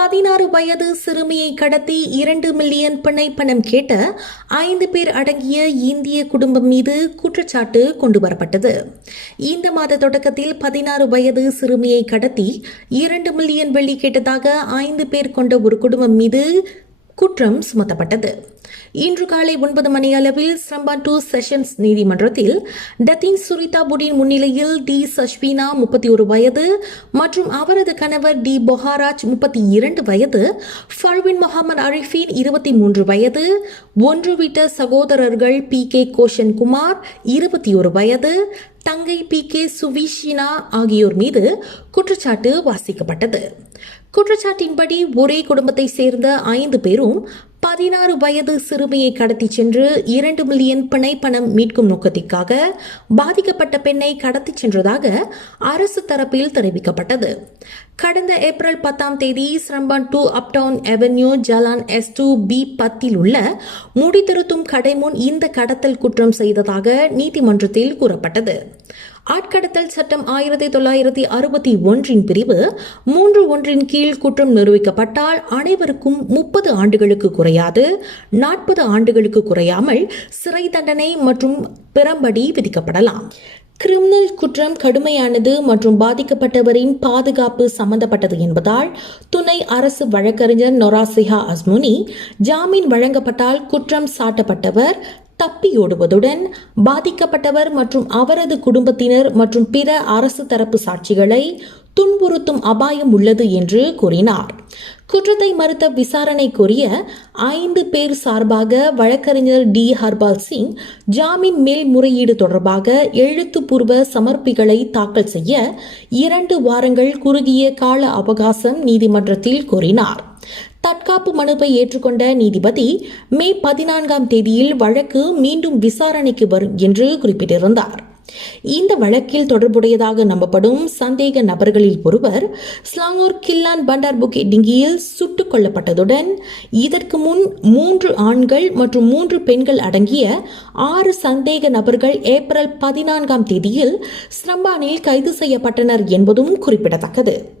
பதினாறு வயது சிறுமியை கடத்தி இரண்டு மில்லியன் பிணை பணம் கேட்ட ஐந்து பேர் அடங்கிய இந்திய குடும்பம் மீது குற்றச்சாட்டு கொண்டு வரப்பட்டது. இந்த மாத தொடக்கத்தில் பதினாறு வயது சிறுமியை கடத்தி இரண்டு மில்லியன் வெள்ளி கேட்டதாக ஐந்து பேர் கொண்ட ஒரு குடும்பம் மீது குற்றம் சுமத்தப்பட்டது. இன்று காலை ஒன்பது மணி அளவில் சம்பா டூ செஷன்ஸ் நீதிமன்றத்தில் டத்தின் சுரிதா புடின் முன்னிலையில் டி சஷ்வினா முப்பத்தி ஒரு வயது மற்றும் அவரது கணவர் டி பொஹாராஜ் முப்பத்தி இரண்டு வயது ஃபர்வின் முகமது அரிஃபின் இருபத்தி மூன்று வயது ஒன்று விட்ட சகோதரர்கள் பி கே கோஷன் குமார் இருபத்தி ஒரு வயது தங்கை பி கே சுவிஷினா ஆகியோர் மீது குற்றச்சாட்டு வாசிக்கப்பட்டது. குற்றச்சாட்டின்படி ஒரே குடும்பத்தை சேர்ந்த ஐந்து பேரும் பதினாறு வயது சிறுமியை கடத்தி சென்று இரண்டு மில்லியன் பிணை பணம் மீட்கும் நோக்கத்திற்காக பாதிக்கப்பட்ட பெண்ணை கடத்தி சென்றதாக அரசு தரப்பில் தெரிவிக்கப்பட்டது. கடந்த ஏப்ரல் பத்தாம் தேதி Seremban two Uptown Avenue Jalan S two P பத்தில் உள்ள முடித்திருத்தும் கடை முன் இந்த கடத்தல் குற்றம் செய்ததாக நீதிமன்றத்தில் கூறப்பட்டது. ஆட்கடத்தல் சட்டம் ஆயிரத்தி தொள்ளாயிரத்தி அறுபத்தி ஒன்றின் பிரிவு மூன்று ஒன்றின் கீழ் குற்றம் நிரூபிக்கப்பட்டால் அனைவருக்கும் முப்பது ஆண்டுகளுக்கு குறையாது நாற்பது ஆண்டுகளுக்கு குறையாமல் சிறை தண்டனை மற்றும் பிறம்படி விதிக்கப்படலாம். கிரிமினல் குற்றம் கடுமையானது மற்றும் பாதிக்கப்பட்டவரின் பாதுகாப்பு சம்பந்தப்பட்டது என்பதால் துணை அரசு வழக்கறிஞர் நொராசிஹா அஸ்முனி ஜாமீன் வழங்கப்பட்டால் குற்றம் சாட்டப்பட்டவர் தப்பியோடுவதுடன் பாதிக்கப்பட்டவர் மற்றும் அவரது குடும்பத்தினர் மற்றும் பிற அரசு தரப்பு சாட்சிகளை துன்புறுத்தும் அபாயம் உள்ளது என்று கூறினார். குற்றத்தை மறுத்த விசாரணை கோரிய ஐந்து பேர் சார்பாக வழக்கறிஞர் டி. ஹர்பால் சிங் ஜாமீன் மேல்முறையீடு தொடர்பாக எழுத்துப்பூர்வ சமர்ப்பிகளை தாக்கல் செய்ய இரண்டு வாரங்கள் குறுகிய கால அவகாசம் நீதிமன்றத்தில் கோரினார். தற்காப்பு மனுவை ஏற்றுக்கொண்ட நீதிபதி மே பதினான்காம் தேதியில் வழக்கு மீண்டும் விசாரணைக்கு வரும் என்று குறிப்பிட்டிருந்தார். இந்த வழக்கில் தொடர்புடையதாக நம்பப்படும் சந்தேக நபர்களில் ஒருவர் ஸ்லாங்கூர் கில்லான் பண்டார் புகே டிங்கியில் சுட்டுக் கொல்லப்பட்டதுடன் இதற்கு முன் மூன்று ஆண்கள் மற்றும் மூன்று பெண்கள் அடங்கிய ஆறு சந்தேக நபர்கள் ஏப்ரல் பதினான்காம் தேதியில் ஸ்ரம்பானில் கைது செய்யப்பட்டனர் என்பதும் குறிப்பிடத்தக்கது.